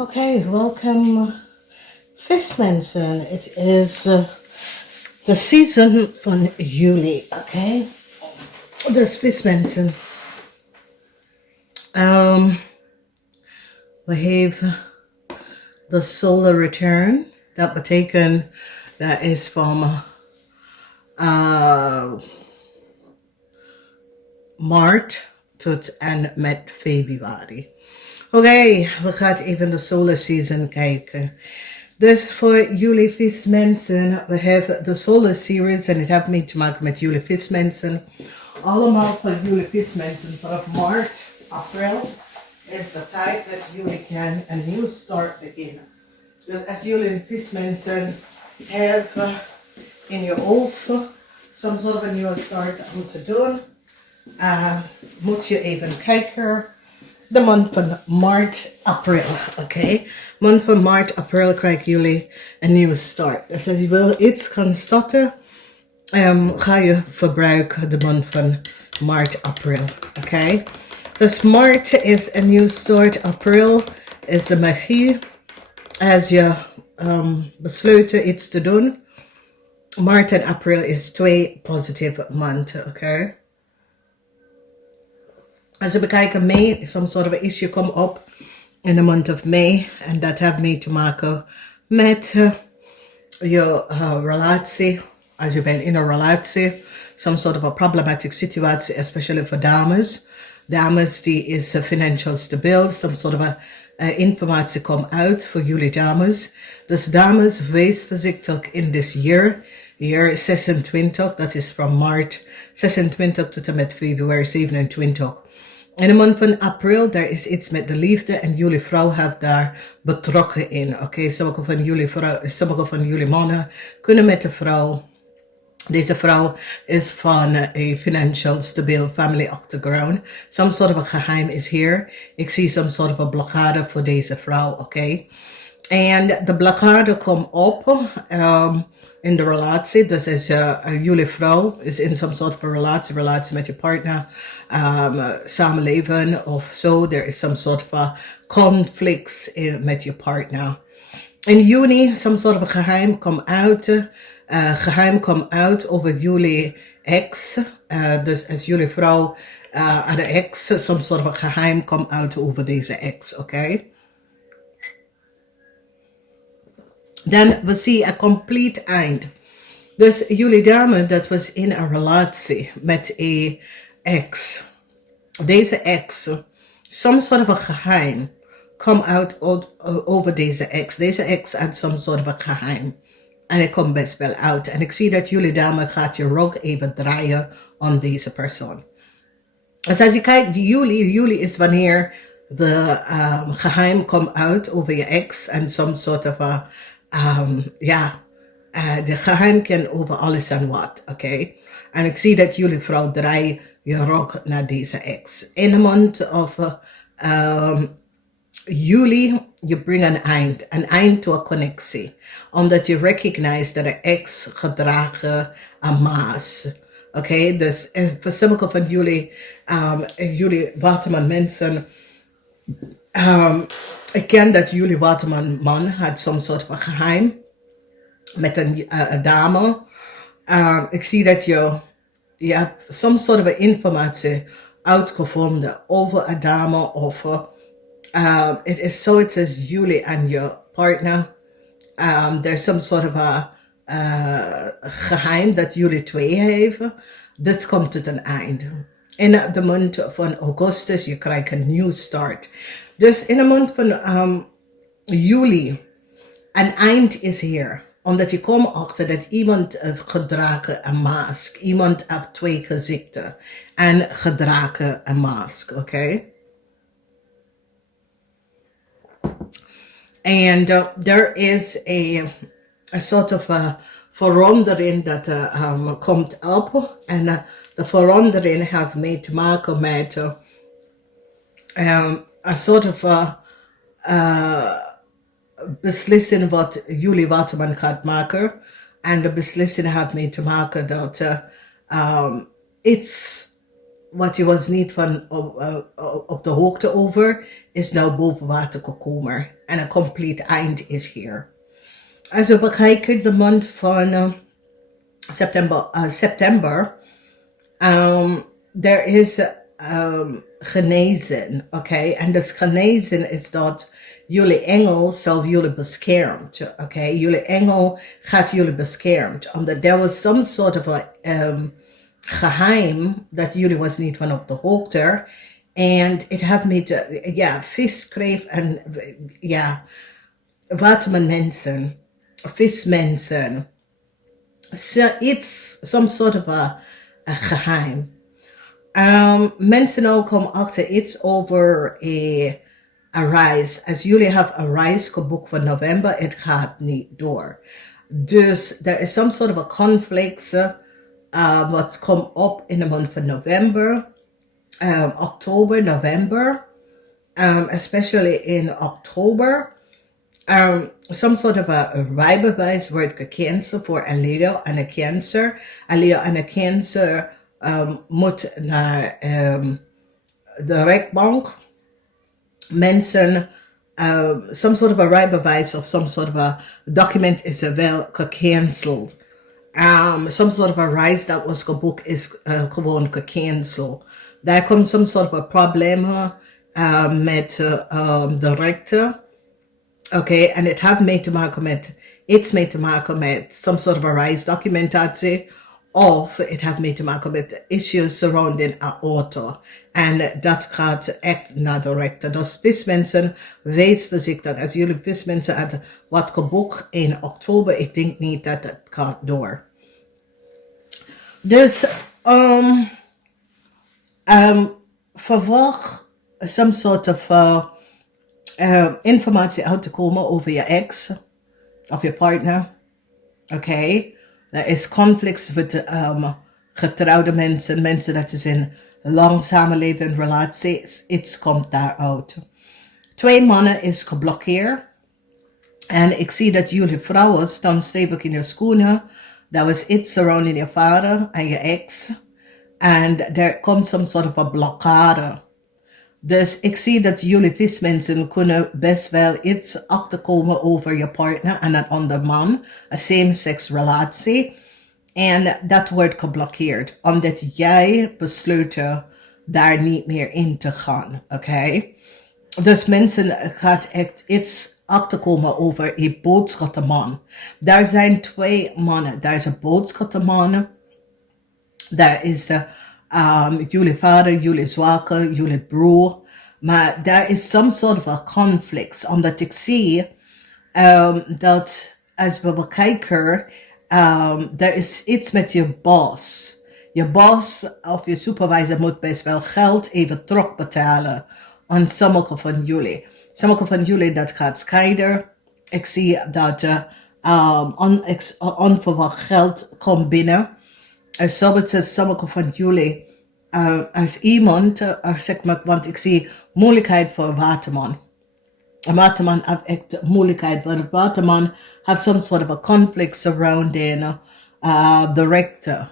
Okay, welcome, vismensen. Het is de season van Juli, oké? Dus vismensen. We hebben de solar return. Dat betekent dat is van Maart tot en met Februari. Oké, we gaan even de solar season kijken. Dus voor jullie vismensen, we hebben de solar series en het heeft mee te maken met jullie vismensen. Allemaal voor jullie vismensen vanaf maart, april is de tijd dat jullie kan een nieuw start beginnen. Dus als jullie vismensen hebben in je hoofd some sort of a nieuwe start om te doen, moet je even kijken. De maand van maart, april, oké? Maand van maart, april krijgen jullie een nieuwe start. Dus als je wil iets gaan starten, ga je verbruiken de maand van maart, april, oké? Dus maart is een nieuwe start, april is de magie. Als je besluit iets te doen, maart en april is 2 positieve maanden, oké? Als we bekijken May, some sort of issue come up in the month of May. En dat heeft mee te maken met je relatie. Als je bent in een relatie, some sort of a problematic situatie, especially voor dames. Dames die is financial stabiel, some sort of informatie komt uit voor jullie dames. Dus dames, wees voorzichtig in this year. Year 26, dat is van maart 26 tot en met februari 27. In de maand van april, daar is iets met de liefde en jullie vrouw heeft daar betrokken in. Oké, sommige van jullie mannen kunnen met de vrouw. Deze vrouw is van een financial stabiel family achtergrond. Some sort of a geheim is hier. Ik zie some sort of a blokkade voor deze vrouw, oké. En de blokkade komt op in de relatie. Dus als jullie vrouw is in some sort of a relatie met je partner, samenleven of zo. There is some sort of a conflicts met je partner. In juni, some sort of a geheim komt uit over jullie ex. Dus als jullie vrouw aan de ex, some sort of a geheim komt uit over deze ex, oké? Dan we zien een complete eind. Dus jullie dame, dat was in een relatie met een ex. Deze ex, some sort of a geheim, komt uit over deze ex. Deze ex had some sort of a geheim. En het komt best wel uit. En ik zie dat jullie dame gaat je rug even draaien aan deze persoon. Dus als je kijkt, juli is wanneer de geheim komt uit over je ex. En some sort of a, de geheim kan over alles en wat, oké? En ik zie dat jullie vrouw draait je rug naar deze ex. In de maand of juli, je brengt een eind to a connectie. Omdat je recognize dat de ex gedragen een maas. Oké, dus voor sommige van jullie waterman mensen, ik ken dat jullie waterman man had some soort van geheim met een dame. Ik zie dat je hebt some sort of informatie uitgevonden over een dame of it is zoiets als jullie en je partner. There's some sort of a geheim dat jullie twee hebben. Dit komt tot een eind. In de maand van augustus, je krijgt een nieuw start. Dus in de maand van juli, een eind is hier. Omdat je komt achter dat iemand gedragen een mask. Iemand heeft 2 gezichten en gedragen een mask, oké? En there is a sort of a verandering dat komt op. En de verandering heeft mee te maken met een soort of beslissing wat jullie waterman gaat maken. En de beslissing heeft mee te maken dat iets wat je was niet van op de hoogte over, is nou boven water gekomen. En een complete eind is hier. Als we bekijken de maand van september, er is genezen, oké? En dus genezen is dat jullie engel zal jullie beschermt, oké? Jullie engel gaat jullie beschermt. Omdat er was some sort of a geheim dat jullie was niet van op de hoogte. En het had met, vis, kreef en, watermensen, vismensen. So it's some sort of a geheim. Mensen ook komen achter iets over een reis. Als jullie hebben een reis geboekt voor november, het gaat niet door. Dus er is some sort of a conflict wat komt op in de maand van november, oktober, november, especially in oktober. Some sort of a rijbewijs wordt gecanceld voor een Leo en een Cancer. Een Leo en een Cancer moet naar de rechtbank. Mensen, some sort of a rijbewijs of some sort of a document is wel gecanceld. Some sort of a reis dat was geboekt is gewoon gecanceld. Daar komt some sort of a problemen met de rechter. Oké, en het heeft mee te maken met iets mee te maken met some sort of a reisdocumentatie. Of het heeft mee te maken met issues surrounding een auto. En dat gaat echt naar de rechter. Dus vismensen, wees voorzichtig. Als jullie vismensen hadden wat geboekt in oktober, ik denk niet dat het gaat door. Dus, verwacht some sort of informatie uit te komen over je ex of je partner. Oké. Er is conflict met getrouwde mensen, mensen dat is in lang samenleven relaties. Iets komt daaruit. 2 mannen is geblokkeerd. En ik zie dat jullie vrouwen staan stevig in je schoenen. Dat was iets surrounding je vader en je ex. En er komt some sort of a blokkade. Dus ik zie dat jullie vismensen kunnen best wel iets achterkomen over je partner en een ander man. Een same-sex relatie. En dat wordt geblokkeerd. Omdat jij besluit daar niet meer in te gaan. Oké? Dus mensen gaat echt iets achterkomen over een boodschappenman. Daar zijn 2 mannen. Daar is een boodschappenman. Daar is jullie vader, jullie zwakke, jullie broer. Maar daar is some sort of a conflict. Omdat ik zie dat als we bekijken, er is iets met je boss. Je boss of je supervisor moet best wel geld even terugbetalen aan sommige van jullie. Sommige van jullie dat gaat scheiden. Ik zie dat onverwacht geld komt binnen. En sommige van jullie, als iemand, zeg maar, want ik zie moeilijkheid voor een waterman. Een waterman heeft echt moeilijkheid, want een waterman heeft some sort of a conflict surrounding the rector.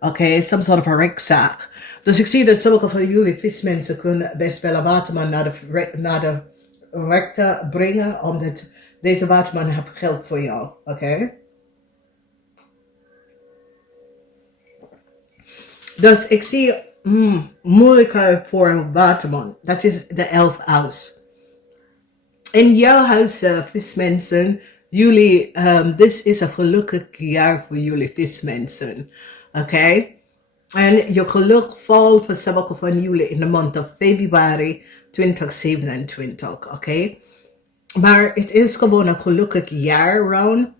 Oké, some sort of a rechtszaak. Dus ik zie dat sommige van jullie vismensen kunnen best wel een waterman naar de rector brengen, omdat deze waterman heeft geld voor jou. Oké? Dus ik zie moeilijkheid voor een waterman. Dat is de 11 huis. In jouw huis, vismensen, jullie, dit is een gelukkig jaar voor jullie vismensen. Oké? En je geluk valt voor sommige van jullie in de maand of Februari 2027. Oké? Maar het is gewoon een gelukkig jaar, Ron.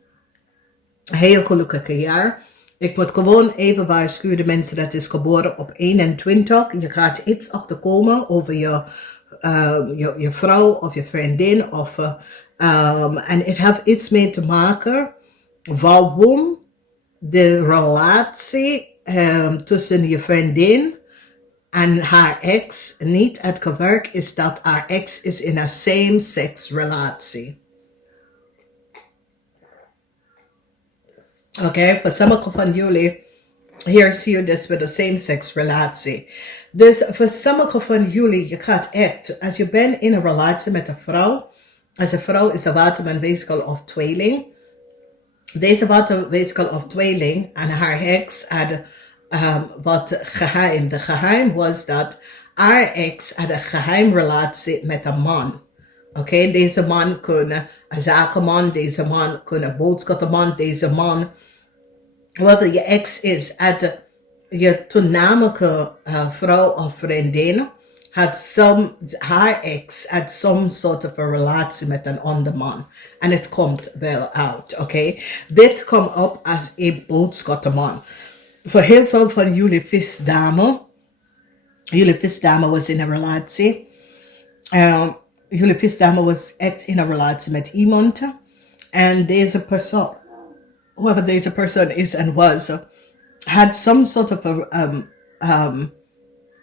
Heel gelukkig jaar. Ik moet gewoon even waarschuwen de mensen dat is geboren op 21. Je gaat iets achterkomen over je vrouw of je vriendin. En het heeft iets mee te maken waarom de relatie tussen je vriendin en haar ex niet uitgewerkt is dat haar ex is in een same-sex relatie. Oké, voor sommige van jullie, hier zie je dus met een same-sex relatie. Dus voor sommigen van jullie, je gaat echt, als je bent in een relatie met een vrouw, als een vrouw is een watermanweeskel of tweeling. Deze waterweeskel of tweeling en haar ex had wat geheim. De geheim was dat haar ex had een geheimrelatie met een man. Oké, deze man kon een zakenman, deze man kon een boodschappenman, deze man, wat je ex is, had je toenmalige vrouw of vriendin, haar ex had some sort of a relatie met een ander man. En het komt wel uit, oké? Dit komt op als een boodschappenman. Voor heel veel van jullie visdame was in een relatie. Jullie visdame was echt in een relatie met iemand. En deze persoon, whoever deze persoon is and was, had some sort of a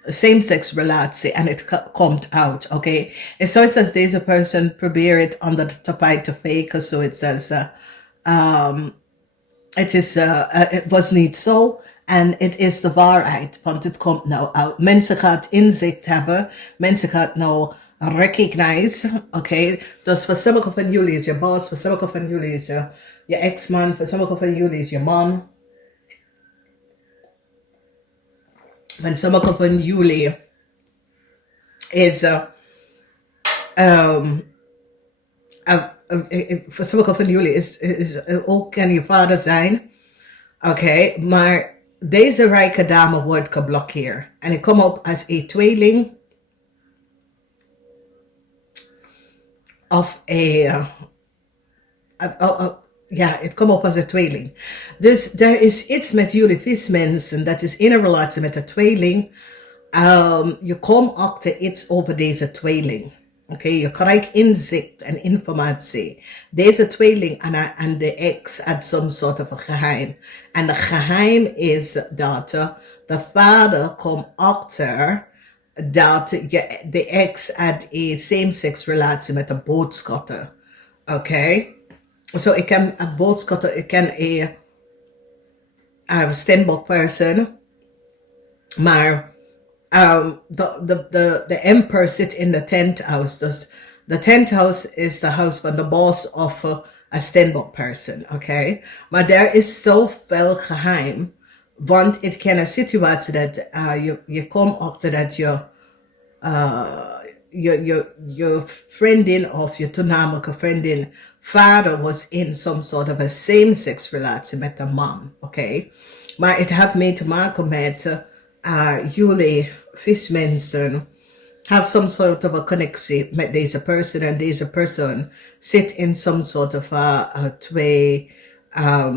same-sex relatie en het komt out, okay? It's so it says deze person probeert het onder de tapijt te faken, so it says it was niet zo en het is de waarheid, want het komt nou out. Mensen gaan inzicht hebben, mensen gaan nou recognize, okay? Dus voor sommigen van jullie is je boss, voor sommigen van jullie is je ex-man, voor sommigen van jullie is je man. Van sommigen van jullie is voor sommigen van jullie is ook kan je vader zijn, oké, maar deze rijke dame wordt geblokkeerd en ik kom op als een tweeling of ja, het komt op als een tweeling. Dus er is iets met jullie vismensen dat is in een relatie met een tweeling. Je komt achter iets over deze tweeling. Oké, je krijgt inzicht en informatie. Deze tweeling en de ex had some sort of een geheim. En het geheim is dat de vader komt achter dat de ex had een same-sex relatie met een boodschatter. Oké? So ik ken een boodschatter, ik ken een Stenbock person, maar de emperor zit in de tent house. Dus de tent house is de house van de boss of een Stenbock person, oké? Maar er is zoveel geheim, want het kan een situatie dat je komt achter dat je vriendin of je toenmalige vriendin vader was in some sort of a same-sex relatie met een man, oké? Maar het heeft mee te maken met jullie vismensen have some sort of a connectie met deze persoon en deze persoon zit in some sort of a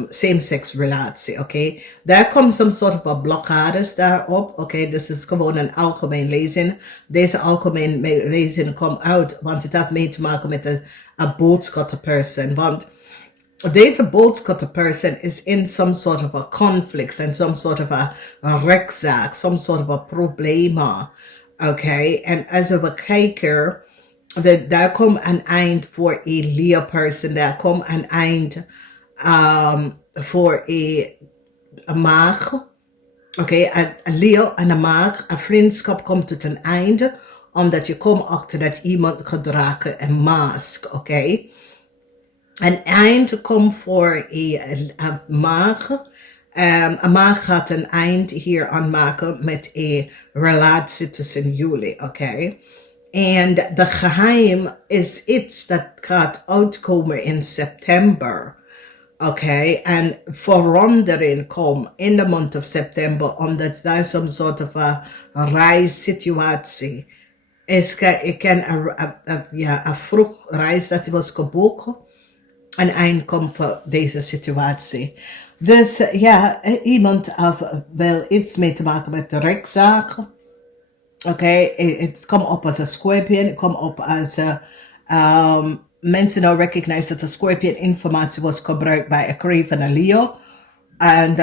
same-sex relatie, oké? Daar komt some sort of a blokkades daarop, oké? Dus het is gewoon een algemeen lezing. Deze algemeen lezing komt uit, want het heeft mee te maken met een boodschapperperson, want deze boodschapperperson is in some sort of a conflict and some sort of a rechtszaak, some sort of a problema, oké? En als we kijken, daar komt een eind voor een leerperson, daar komt een eind voor een maag, oké? Een leer en een maag, een vriendschap komt tot een einde, omdat je komt achter dat iemand gedragen een mask, oké? Een eind komt voor een maag. Een maag gaat een eind hier aan maken met een relatie tussen jullie, oké? En de geheim is iets dat gaat uitkomen in september. Oké, en verandering komt in de maand of september, omdat daar some sort of a reissituatie is. Ik ken een vroeg reis dat was geboekt. Een eind komt voor deze situatie. Dus ja, iemand heeft wel iets mee te maken met de rechtszaak. Oké, het komt op als een scorpion. Het komt op als mensen nou recognize dat de scorpion informatie was gebruikt bij een Crave en een Leo. En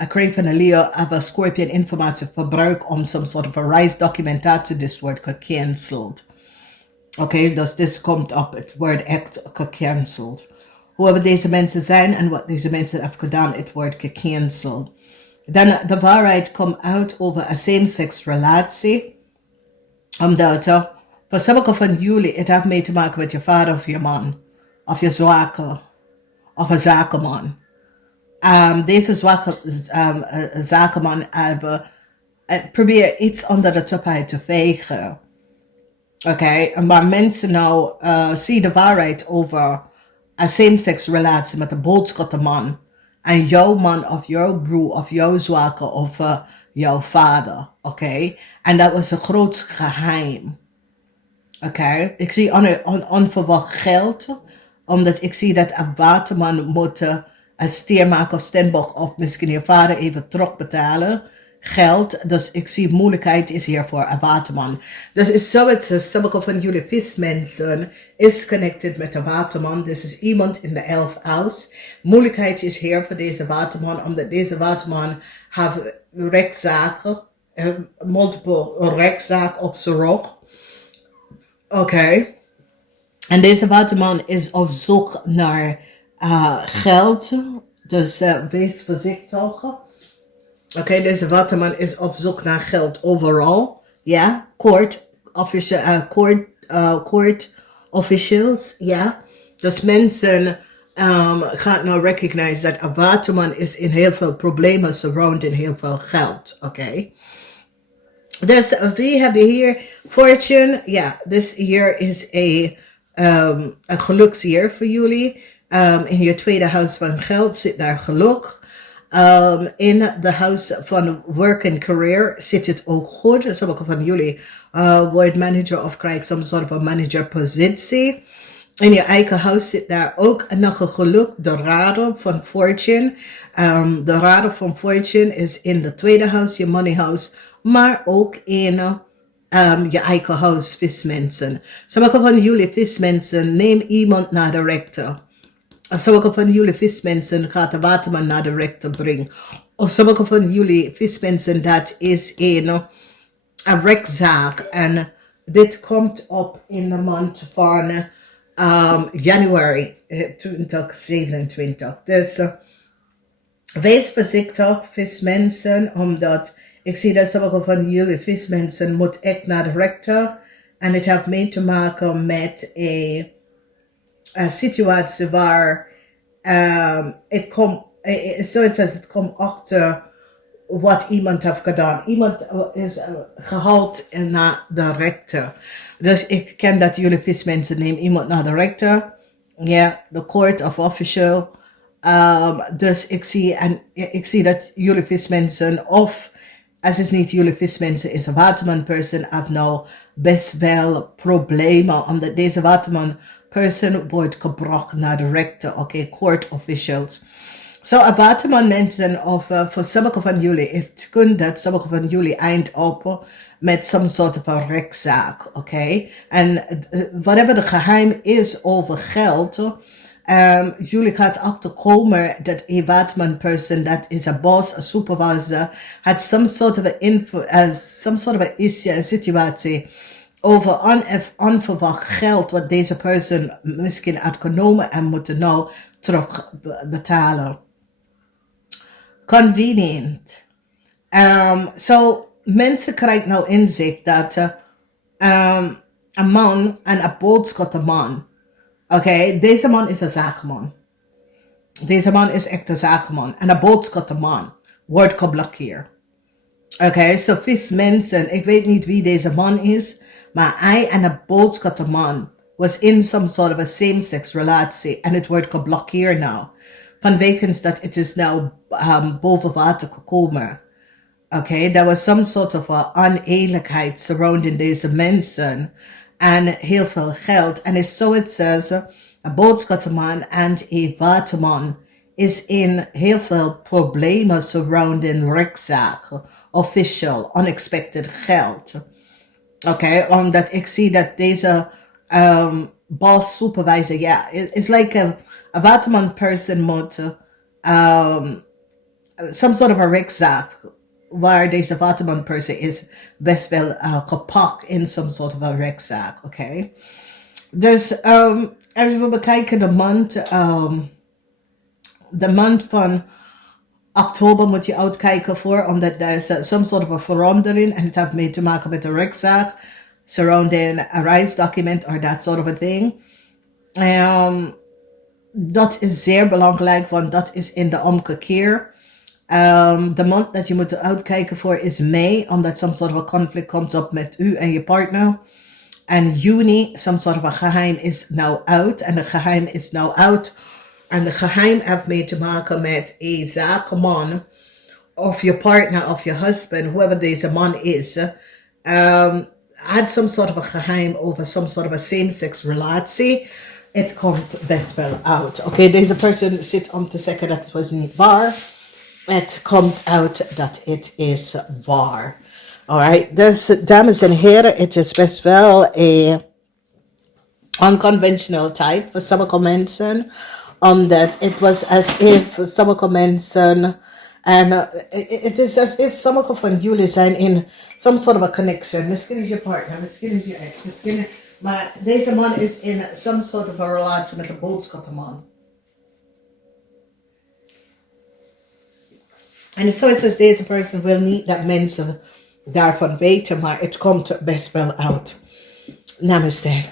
een Crave en een Leo hebben scorpion informatie gebruikt om some sort of a rise documentatie. Dit wordt gecanceld. Oké, dus dit komt op het wordt echt gecanceld. Whoever deze mensen zijn en wat deze mensen hebben gedaan, het wordt gecanceld. Dan de waarheid komt uit over een same-sex relatie. Omdat voor sommige van jullie het heeft mee te maken met je vader of je man. Of je zwakke. Of een zakenman. Deze zwakke zakenman hebben probeer iets onder de tapijt te vegen. Oké, maar mensen nou zien de waarheid over een same-sex relatie met een boodschapte man. En jouw man of jouw broer of jouw zwakke of jouw vader. Oké, en dat was een groot geheim. Oké, ik zie onverwacht geld. Omdat ik zie dat een waterman moet een steermaker of stembok of misschien je vader even terugbetalen. Geld. Dus ik zie moeilijkheid is hier voor een waterman. Dus is zoiets, sommige van jullie vismensen is connected met de waterman. Dus is iemand in de 11th house. Moeilijkheid is hier voor deze waterman, omdat deze waterman heeft rechtszaken, multiple rechtszaken op zijn rug. Oké. En deze waterman is op zoek naar geld. Dus wees voorzichtig. Oké, deze waterman is op zoek naar geld overal. Ja, court officials. Ja, dus mensen gaan nou recognize dat een waterman is in heel veel problemen surrounding heel veel geld. Oké. Dus we hebben hier fortune. Ja, this year is een geluksjaar voor jullie. In je tweede huis van geld zit daar geluk. In de huis van work and career zit het ook goed. Sommige van jullie wordt manager of krijgt some sort of a manager positie. In je eigen huis zit daar ook nog een geluk. De radar van fortune. De radar van fortune is in de tweede huis, je money house. Maar ook in je eigen huis, vismensen. Sommige van jullie vismensen, neem iemand naar de rechter. Sommige van jullie vismensen gaat de waterman naar de rechter brengen. Of sommige van jullie vismensen, dat is een rechtszaak. En dit komt op in de maand van januari 2027. Dus wees voorzichtig, vismensen, omdat ik zie dat sommige van jullie vismensen moet echt naar de rechter. En het heeft mee te maken met een situatie waar het komt, zoiets als het komt achter wat iemand heeft gedaan. Iemand is gehaald naar de rechter. Dus ik ken dat jullie vismensen nemen iemand naar de rechter. Ja, de court of official. Dus ik zie dat jullie vismensen of als het niet jullie vismensen is een waterman person heeft nou best wel problemen omdat deze waterman person wordt gebracht naar de rechter, oké, court officials. Zo, een waterman mensen of voor sommige van jullie is het kunnen dat sommige van jullie eind op met some sort of een rechtszaak, oké. En whatever de geheim is over geld. Jullie gaat achterkomen dat een waterman person, dat is een boss, een supervisor, had some sort of a issue, een situatie over onverwacht geld wat deze person misschien had genomen en moeten nou terugbetalen. Convenient. So mensen krijgen nou inzicht dat een man en een boodschapte man. Oké, deze man is een zakenman. Deze man is echt een zakenman. En een boodschapte man wordt geblokkeerd. Oké, so vis mensen, ik weet niet wie deze man is, maar hij en een boodschapte man was in some sort of a same-sex relatie en het wordt geblokkeerd nou. Vanwege dat het is nou boven water gekomen. Oké, there was some sort of oneerlijkheid surrounding deze mensen. En heel veel geld. En is zo het says, een boodschapman en een waterman is in heel veel problemen surrounding rechtszaken, official, unexpected geld. Oké, omdat ik zie dat deze boss supervisor, ja, it's like a waterman person moet some sort of a rechtszaak waar deze waterman person is best wel gepakt in some sort of a rechtszaak, oké. Dus als we bekijken de maand van Oktober moet je uitkijken voor, omdat er is some sort of a verandering en het heeft mee te maken met de rechtszaak surrounding a reisdocument or that sort of a thing. Dat is zeer belangrijk, want dat is in de omgekeer. De maand dat je moet uitkijken voor is mei, omdat some sort of a conflict comes up met u en je partner. En juni, some sort of a geheim is nou uit. En de geheim is nou uit. En de geheim heeft mee te maken met een zakenman. Of je partner of je husband, whoever deze man is. Had some sort of a geheim over some sort of a same-sex relatie. Het komt best wel uit. Oké, deze persoon zit om te zeggen dat het was niet waar. Het komt uit dat het is waar. Alright, dus dames en heren, het is best wel een unconventional type voor sommige mensen. Omdat het was as if sommige mensen, en het is as if sommige van jullie zijn in some sort of a connection. Misschien is je partner, misschien is je ex, misschien is, maar deze man is in some sort of a relatie met een boodschappenman. En zoiets als deze persoon wil niet dat mensen daarvan weten, maar het komt best wel uit. Namaste.